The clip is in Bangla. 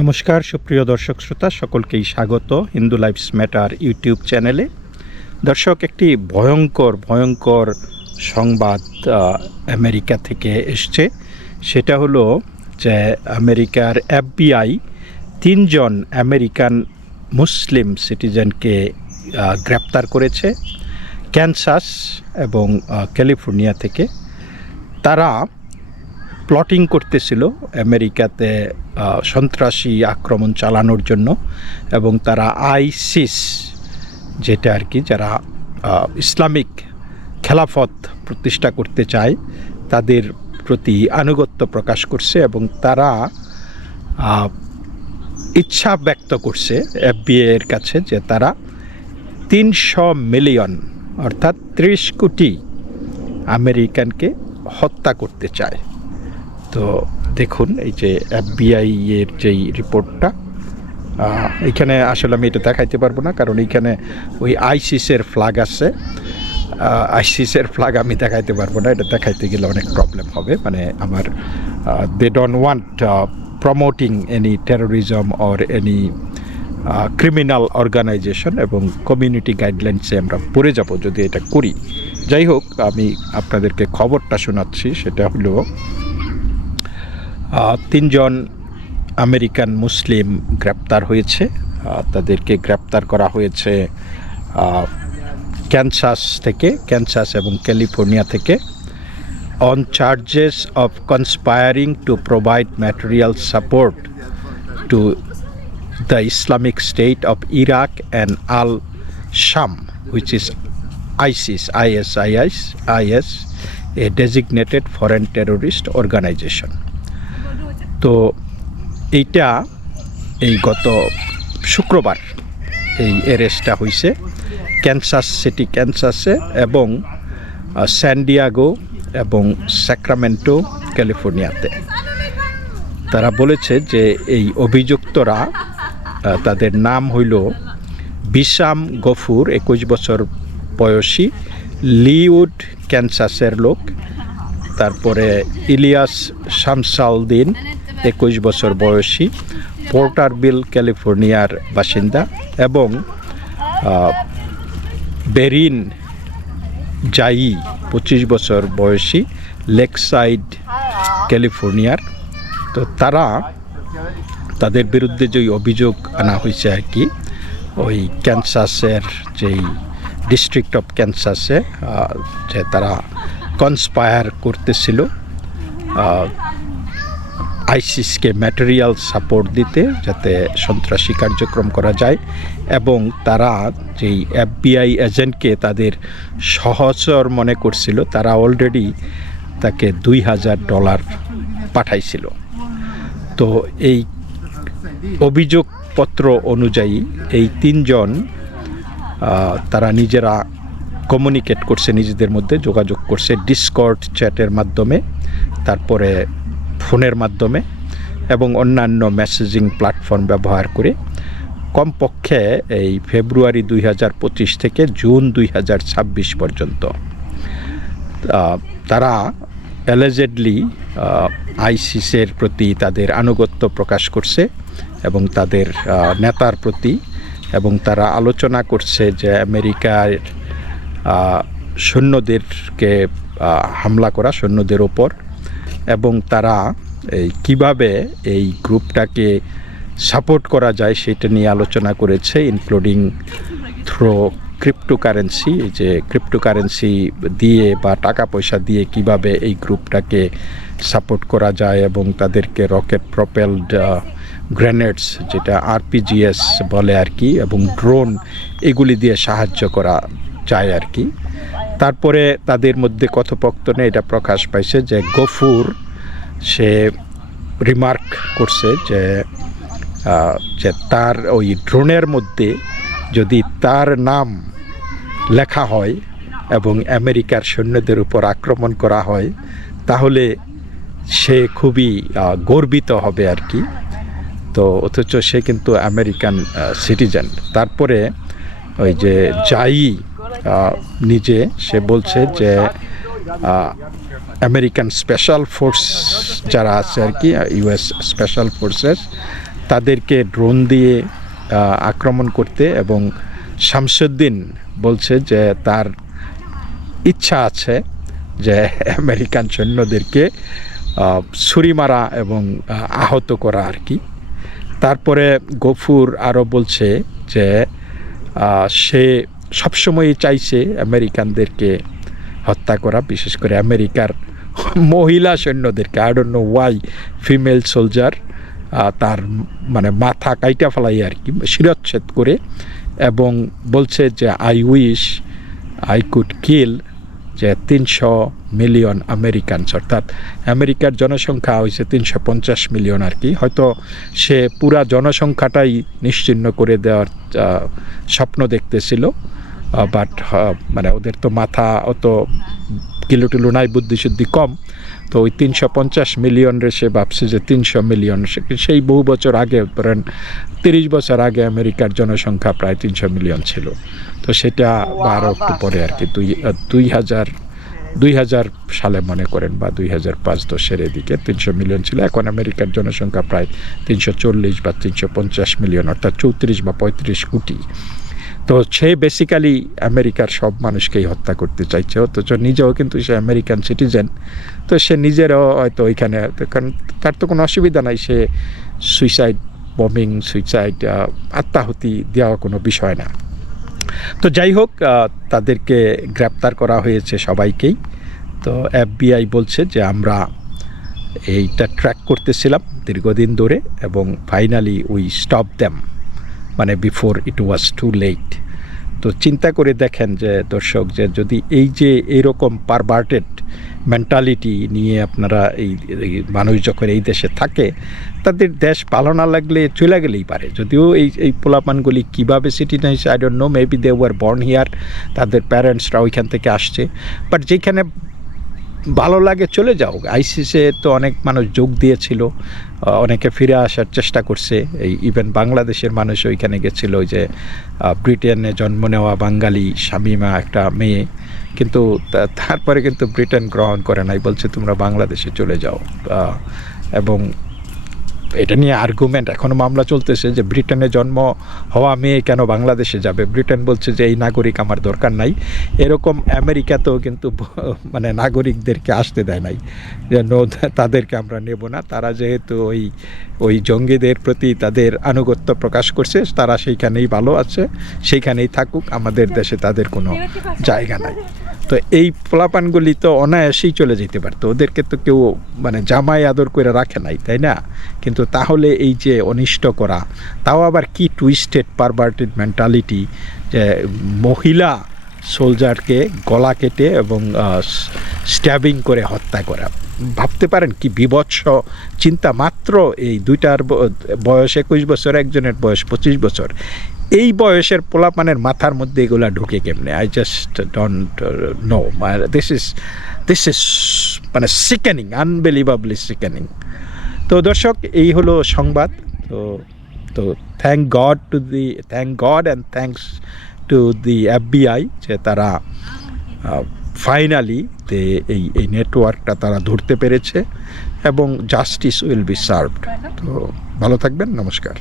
নমস্কার সুপ্রিয় দর্শক শ্রোতা সকলকেই স্বাগত হিন্দু লাইফস ম্যাটার ইউটিউব চ্যানেলে। দর্শক, একটি ভয়ঙ্কর সংবাদ আমেরিকা থেকে এসছে। সেটা হলো যে আমেরিকার FBI 3 জন আমেরিকান মুসলিম সিটিজেনকে গ্রেপ্তার করেছে ক্যানসাস এবং ক্যালিফোর্নিয়া থেকে। তারা প্লটিং করতেছিল আমেরিকাতে সন্ত্রাসী আক্রমণ চালানোর জন্য, এবং তারা আইসিস, যেটা আর কি যারা ইসলামিক খেলাফত প্রতিষ্ঠা করতে চায়, তাদের প্রতি আনুগত্য প্রকাশ করছে এবং তারা ইচ্ছা ব্যক্ত করছে FBI এর কাছে যে তারা 300 মিলিয়ন অর্থাৎ 30 কোটি আমেরিকানকে হত্যা করতে চায়। তো দেখুন, এই যে FBI এর যেই রিপোর্টটা, এইখানে আসলে আমি এটা দেখাইতে পারবো না, কারণ এইখানে ওই আইসিসের ফ্ল্যাগ আছে। আইসিসের ফ্ল্যাগ আমি দেখাইতে পারবো না, এটা দেখাইতে গেলে অনেক প্রবলেম হবে। মানে আমার they don't want promoting any terrorism or any criminal organization, এবং কমিউনিটি গাইডলাইন্সে আমরা পড়ে যাব যদি এটা করি। যাই হোক, আমি আপনাদেরকে খবরটা শোনাচ্ছি। সেটা হলো 3 জন আমেরিকান মুসলিম গ্রেপ্তার হয়েছে। তাদেরকে গ্রেপ্তার করা হয়েছে ক্যানসাস এবং ক্যালিফোর্নিয়া থেকে on charges of conspiring to provide material support to the Islamic State of Iraq and al Sham, which is ISIS, a designated foreign terrorist organization. তো এইটা এই গত শুক্রবার এই অ্যারেস্টটা হয়েছে ক্যানসাসে এবং স্যান ডিয়েগো এবং স্যাক্রামেন্টো ক্যালিফোর্নিয়াতে। তারা বলেছে যে এই অভিযুক্তরা, তাদের নাম হইল বিশাম গফুর, 21 বছর বয়সী, লিউড ক্যানসাসের লোক। তারপরে ইলিয়াস শামসালদিন, 21 বছর বয়সী, পোর্টারভিল ক্যালিফোর্নিয়ার বাসিন্দা, এবং বেরিন জাই, 25 বছর বয়সী, লেকসাইড ক্যালিফোর্নিয়ার। তো তাদের বিরুদ্ধে যে অভিযোগ আনা হয়েছে আর কি, ওই ক্যানসাসের যেই ডিস্ট্রিক্ট অফ ক্যানসাসে, যে তারা কনস্পায়ার করতেছিল আইসিসকে ম্যাটেরিয়াল সাপোর্ট দিতে, যাতে সন্ত্রাসী কার্যক্রম করা যায়, এবং তারা যেই FBI এজেন্টকে তাদের সহচর মনে করছিল, তারা অলরেডি তাকে $2000 পাঠাইছিল। তো এই অভিযোগপত্র অনুযায়ী এই 3 জন তারা নিজেরা কমিউনিকেট করছে, নিজেদের মধ্যে যোগাযোগ করছে ডিসকর্ড চ্যাটের মাধ্যমে, তারপরে ফোনের মাধ্যমে এবং অন্যান্য মেসেজিং প্ল্যাটফর্ম ব্যবহার করে, কমপক্ষে এই ফেব্রুয়ারি 2025 থেকে জুন 2026 পর্যন্ত তারা অ্যালিজেডলি আইসিসের প্রতি তাদের আনুগত্য প্রকাশ করছে এবং তাদের নেতার প্রতি, এবং তারা আলোচনা করছে যে আমেরিকার সৈন্যদেরকে হামলা করা, সৈন্যদের ওপর, এবং তারা কিভাবে এই গ্রুপটাকে সাপোর্ট করা যায় সেটা নিয়ে আলোচনা করেছে, ইনক্লুডিং থ্রো ক্রিপ্টোকারেন্সি, যে ক্রিপ্টোকারেন্সি দিয়ে বা টাকা পয়সা দিয়ে কিভাবে এই গ্রুপটাকে সাপোর্ট করা যায়, এবং তাদেরকে রকেট প্রপেলড গ্রেনেডস, যেটা RPGs বলে আর কি, এবং ড্রোন, এগুলি দিয়ে সাহায্য করা যায় আর কি। তারপরে তাদের মধ্যে কথোপকথনে এটা প্রকাশ পাইছে যে গফুর, সে রিমার্ক করছে যে তার ওই ড্রোনের মধ্যে যদি তার নাম লেখা হয় এবং আমেরিকার সৈন্যদের উপর আক্রমণ করা হয়, তাহলে সে খুবই গর্বিত হবে আর কি। তো অথচ সে কিন্তু আমেরিকান সিটিজেন। তারপরে ওই যে জাই নিজে, সে বলছে যে আমেরিকান স্পেশাল ফোর্স যারা আছে আর কি, US স্পেশাল ফোর্সেস, তাদেরকে ড্রোন দিয়ে আক্রমণ করতে, এবং শামসুদ্দিন বলছে যে তার ইচ্ছা আছে যে আমেরিকান সৈন্যদেরকে ছুরি মারা এবং আহত করা আর কি। তারপরে গফুর আরও বলছে যে সে সবসময়ই চাইছে আমেরিকানদেরকে হত্যা করা, বিশেষ করে আমেরিকার মহিলা সৈন্যদেরকে। I don't know why female soldier তার মানে মাথা কাইটা ফেলাই আর কি, শিরচ্ছেদ করে। এবং বলছে যে আই উইশ আই কুড কিল যে 300 মিলিয়ন আমেরিকানস, অর্থাৎ আমেরিকার জনসংখ্যা হয়েছে 350 মিলিয়ন আর কি। হয়তো সে পুরা জনসংখ্যাটাই নিশ্চিহ্ন করে দেওয়ার স্বপ্ন দেখতেছিল, বাট মানে ওদের তো মাথা অত কিলো নাই, বুদ্ধিশুদ্ধি কম। তো ওই 350 মিলিয়নরে সে ভাবছে যে 300 মিলিয়ন। সেই বহু বছর আগে, ধরেন 30 বছর আগে আমেরিকার জনসংখ্যা প্রায় 300 মিলিয়ন ছিল। তো সেটা আরও একটু পরে আর কি 2000 সালে মনে করেন, বা 2005-10-এর এদিকে 300 মিলিয়ন ছিল। এখন আমেরিকার জনসংখ্যা প্রায় 340 বা 350 মিলিয়ন, অর্থাৎ 34 বা 35 কোটি। তো সে বেসিক্যালি আমেরিকার সব মানুষকেই হত্যা করতে চাইছে, অথচ নিজেও কিন্তু সে আমেরিকান সিটিজেন। তো সে নিজেরও হয়তো ওইখানে, কারণ তার তো কোনো অসুবিধা নাই, সে সুইসাইড বম্বিং, সুইসাইড আত্মাহুতি দেওয়া কোনো বিষয় না। তো যাই হোক, তাদেরকে গ্রেপ্তার করা হয়েছে সবাইকেই। তো FBI বলছে যে আমরা এইটা ট্র্যাক করতেছিলাম দীর্ঘদিন ধরে, এবং ফাইনালি উই স্টপ দ্যাম, মানে before it was too late. তো চিন্তা করে দেখেন যে দর্শক, যে যদি এই যে এইরকম পারভার্টেড মেন্টালিটি নিয়ে আপনারা এই মানুষ যখন এই দেশে থাকে, তাদের দেশ ভালো না লাগলে চলে গেলেই পারে। যদিও এই পোলাপানগুলি কীভাবে citizen, I don't know, maybe they were born here, তাদের প্যারেন্টসরা ওইখান থেকে আসছে। বাট যেখানে ভালো লাগে চলে যাও। আইসিসে তো অনেক মানুষ যোগ দিয়েছিল, অনেকে ফিরে আসার চেষ্টা করছে। এই ইভেন বাংলাদেশের মানুষ ওইখানে গেছিলো, ওই যে ব্রিটেনে জন্ম নেওয়া বাঙালি শামিমা একটা মেয়ে, কিন্তু তারপরে কিন্তু ব্রিটেন গ্রহণ করে নাই, বলছে তোমরা বাংলাদেশে চলে যাও। এবং এটা নিয়ে আর্গুমেন্ট এখনও মামলা চলতেছে যে ব্রিটেনে জন্ম হওয়া মেয়ে কেন বাংলাদেশে যাবে। ব্রিটেন বলছে যে এই নাগরিক আমার দরকার নাই। এরকম আমেরিকাতেও কিন্তু মানে নাগরিকদেরকে আসতে দেয় নাই, যে তাদেরকে আমরা নেব না। তারা যেহেতু ওই জঙ্গিদের প্রতি তাদের আনুগত্য প্রকাশ করছে, তারা সেইখানেই ভালো আছে, সেইখানেই থাকুক, আমাদের দেশে তাদের কোনো জায়গা নাই। তো এই পোলাপানগুলি তো অনায়াসেই চলে যেতে পারতো, ওদেরকে তো কেউ মানে জামাই আদর করে রাখে নাই, তাই না? কিন্তু তাহলে এই যে অনিষ্ট করা, তাও আবার কি টুইস্টেড পারভার্টেড মেন্টালিটি, যে মহিলা সোলজারকে গলা কেটে এবং স্ট্যাবিং করে হত্যা করা। ভাবতে পারেন কি বিভৎস চিন্তা। মাত্র এই দুইটার বয়স 21 বছর, একজনের বয়স 25 বছর। এই বয়সের পোলাপানের মাথার মধ্যে এগুলা ঢুকে কেমনে? I just don't know. This is মানে সিকেনিং, আনবিলিভেবলি সিকেনিং। তো দর্শক, এই হলো সংবাদ। তো thank god and thanks to the FBI যে তারা ফাইনালি এই নেটওয়ার্কটা তারা ধরতে পেরেছে, এবং জাস্টিস উইল বি সার্ভড। তো ভালো থাকবেন, নমস্কার।